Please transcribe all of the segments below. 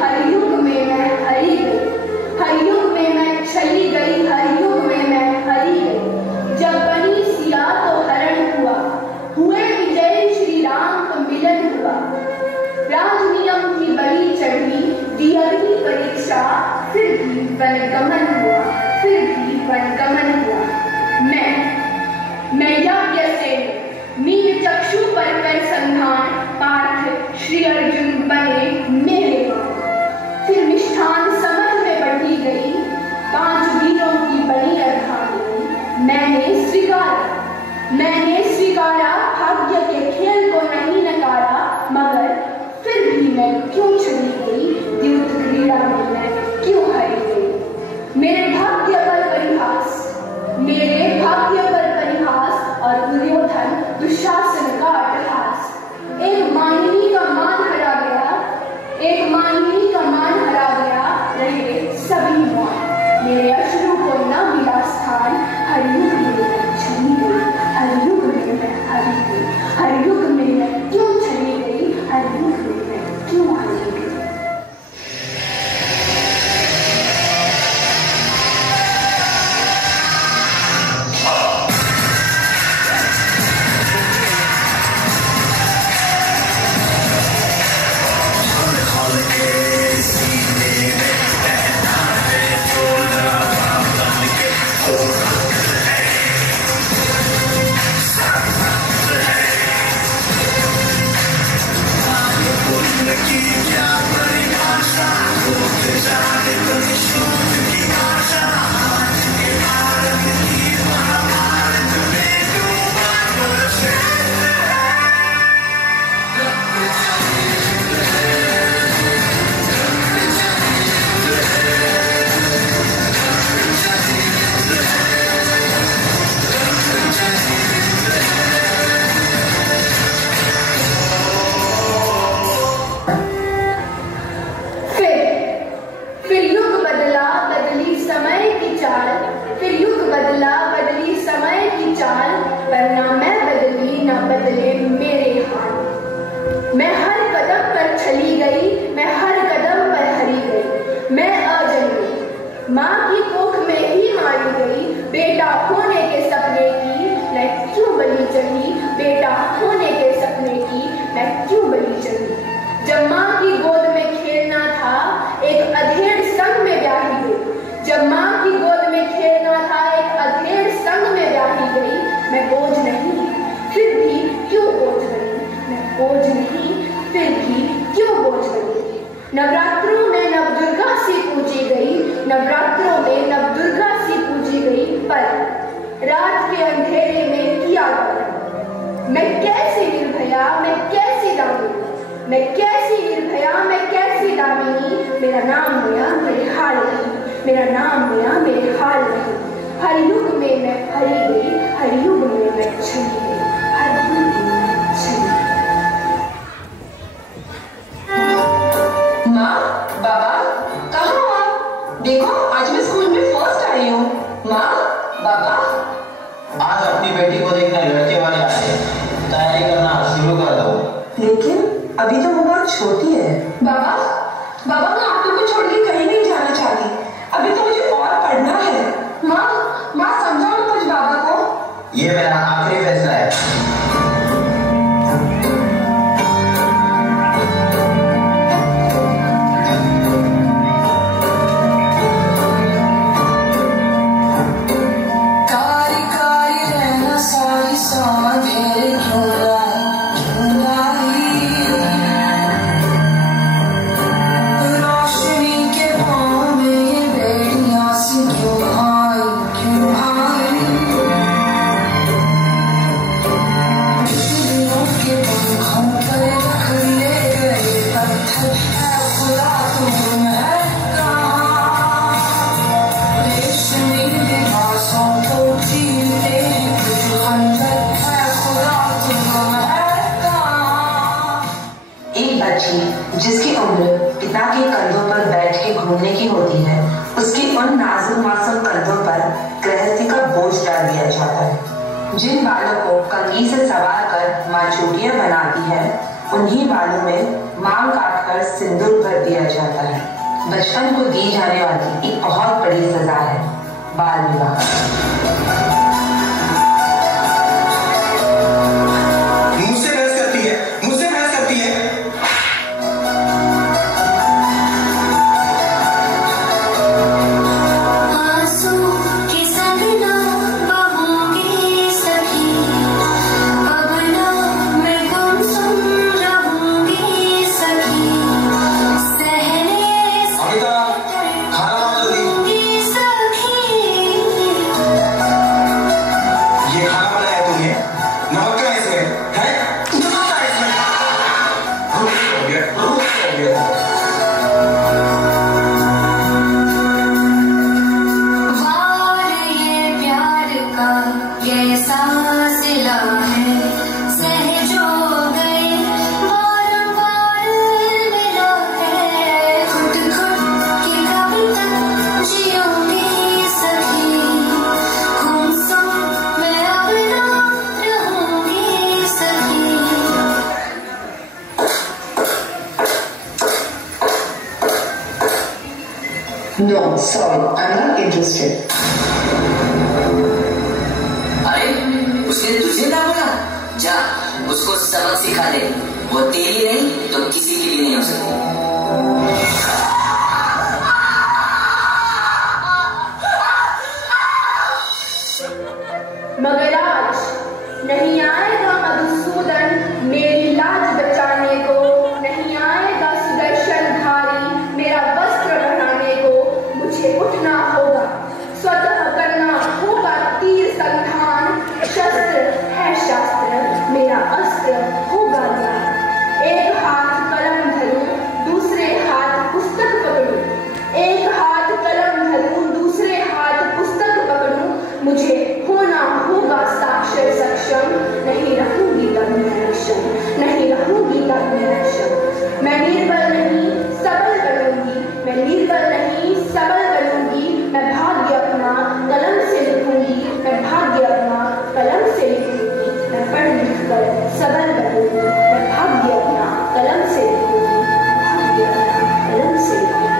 हर युग में मैं हरी गई, हर युग में मैं चली गई, हर युग में मैं हरी गई। जब बनी सिया तो हरण हुआ, हुए विजय श्री राम तो मिलन हुआ। राज नियम की बड़ी चढ़ी, दी अग्नि परीक्षा, फिर भी वनगमन हुआ, फिर भी वनगमन हुआ। मैं यज्ञ से मीन चक्षु पर कर संधान, पार्थ श्री अर्जुन बने मेरे मां। फिर मिष्ठान समझ में बढ़ी गई, 5 वीरों की बनी अर्धांगिनी। मैंने स्वीकारा भाग्य के खेल को नहीं नकारा, मगर फिर भी मैं क्यों चली गई, युद्ध क्रीड़ा में मैं क्यों हारी गई। मेरे भाग्य पर परिहास और दुर्योधन दुशासन का अट्टहास। एक मानवी का मान हरा गया, रहे सभी मौन। मेरे अश्रु को न मिला स्थान, हर युग में मैं चली गई, हर युग में मैं हारी गई। हर युग में मैं क्यों चली गई, हर युग में मैं क्यों हारी गई। माँ की कोख में ही मारी गई, बेटा होने के सपने की मैं क्यों बलि चढ़ी, बेटा होने के सपने की मैं क्यों बलि चढ़ी। जब माँ की गोद में खेलना था, एक अधेड़ संग में ब्याही गई। जब माँ की गोद में खेलना था, एक अधेड़ संग में ब्याही गई। मैं बोझ नहीं, फिर भी क्यों बोझ बनी, मैं बोझ नहीं, फिर भी क्यों बोझ बनी। नवरात्रों में नवदुर्गा सी पूजी गई, नवरात्रों में नवदुर्गा सी पूजी गई, पर रात के अंधेरे में किया गया। मैं कैसी निर्भया, मैं कैसी दामिनी, मैं कैसी निर्भया, मैं कैसी दामिनी। मेरा नाम गया मेरे हाल नहीं, मेरा नाम गया मेरे हाल नहीं। हर युग में मैं हरी गई, हर युग में मैं चली गई, हर युग में मैं चली गई। माँ, बाबा, कहाँ हो आप? देखो आज मैं स्कूल में फर्स्ट आई हूँ। माँ, बाबा। आज अपनी बेटी को देखने लड़के वाले आए, तैयारी करना शुरू कर दो। लेकिन अभी तो वो बहुत छोटी है। बाबा, बाबा मैं आप लोग को छोड़ के कहीं नहीं जाना चाहती, अभी तो मुझे और पढ़ना है। माँ, माँ समझाओ कुछ बाबा को। ये मेरा आखिरी फैसला है। जिसकी उम्र पिता के कंधों पर बैठ के घूमने की होती है, उसके उन नाजुक मासूम कंधों पर गृहस्थी का बोझ डाल दिया जाता है। जिन बालों को कंघी से सवार कर माँ चूड़ियां बनाती है, उन्हीं बालों में मांग काट जलाकर सिंदूर भर दिया जाता है। बचपन को दी जाने वाली एक बहुत बड़ी सजा है बाल विवाह। मुझसे बहस करती है, मुझसे बहस करती है। No, sorry, I'm not interested. अरे उसने तुझे ना बोला? जा उसको सबक सिखा दे। वो तेरी नहीं तो किसी की भी नहीं हो सकती। मगर आज नहीं आएगा मधुसूदन मेरी लाज बचाने को, नहीं आएगा सुदर्शनधारी मेरा वस्त्र बढ़ाने को। मुझे उठना होगा, स्वतः करना होगा तीर संधान। शस्त्र है शास्त्र, मेरा अस्त्र होगा ज्ञान। एक हाथ कलम धरूं, दूसरे हाथ पुस्तक पकड़ूं। एक हाथ कलम धरूं, दूसरे हाथ पुस्तक पकड़ूं। मुझे होना होगा साक्षर सक्षम, नहीं रहूंगी तब मैं अक्षम, नहीं रहूंगी तब मैं अक्षम। मैं निर्बल नहीं सबल बनूंगी, मैं निर्बल नहीं सबल बनूंगी। मैं भाग्य अपना कलम से लिखूंगी, मैं भाग्य अपना कलम से लिखूंगी। मैं पढ़ लिख कर सबल बनूंगी, मैं भाग्य अपना कलम से लिखूंगी, भाग्य अपना कलम से लिखूंगी।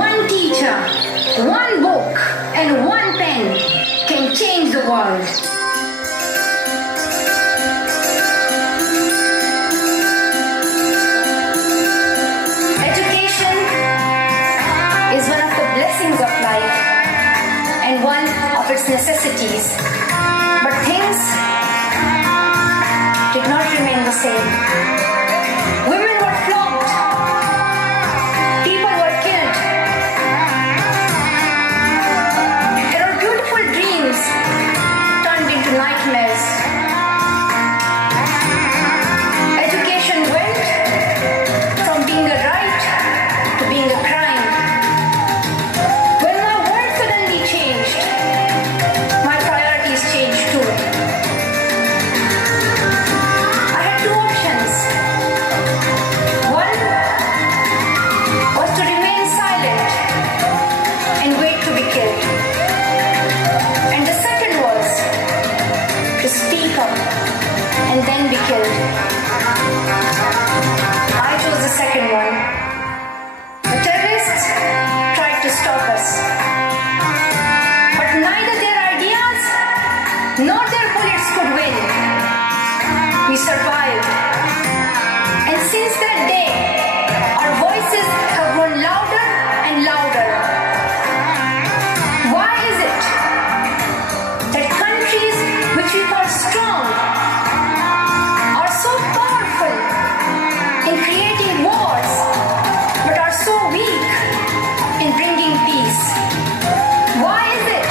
One teacher, one book, and one pen can change the world. Education is one of the blessings of life and one of its necessities. But things did not remain the same. Women were flogged. People were killed. There are beautiful dreams turned into nightmares. Education went from being a right to being a crime. When my world suddenly changed, my priorities changed too. I had two options. One was to remain silent and wait to be killed. And the second was to speak up and then be killed. I chose the second one. The terrorists tried to stop us. But neither their ideas nor their bullets could win. We survived. And since that day, our voices have grown louder and louder. Why is it that countries which we call strong are so powerful in creating wars but are so weak in bringing peace? Why is it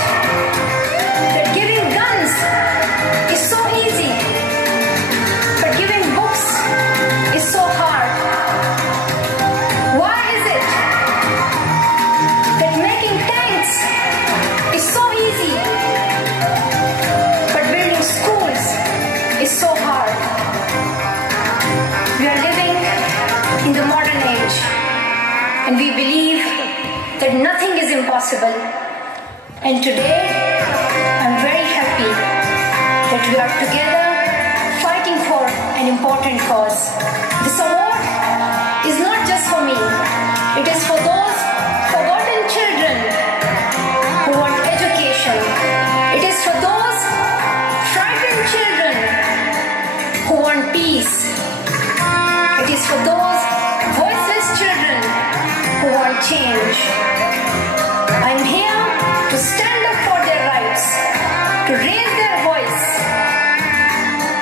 that giving guns is so easy but giving books is so hard? Why is it that making tanks is so easy but building schools is so hard? We are living in the modern age and we believe that nothing is impossible. And today we are together fighting for an important cause. This award is not just for me. It is for those forgotten children who want education. It is for those frightened children who want peace. It is for those voiceless children who want change. I am here to stand up for their rights, to raise their voice.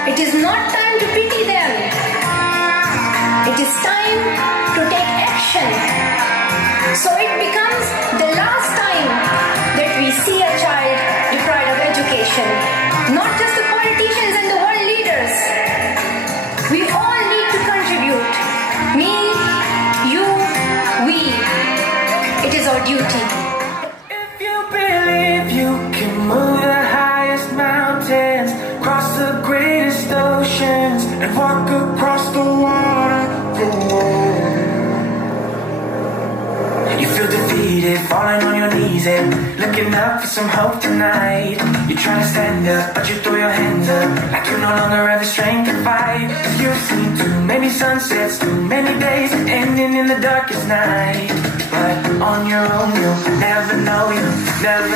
It is not time to pity them. It is time to take action. So it becomes the last time that we see a child deprived of education. Not just the politicians and the world leaders. We all need to contribute. Me, you, we. It is our duty. If you believe you can move the highest mountains, cross the greatest oceans, and walk across the water, you feel defeated, falling on your knees and looking up for some hope tonight. You're trying to stand up, but you throw your hands up like you no longer have the strength to fight. You've seen too many sunsets, too many days ending in the darkest night. But on your own you'll never know, you'll never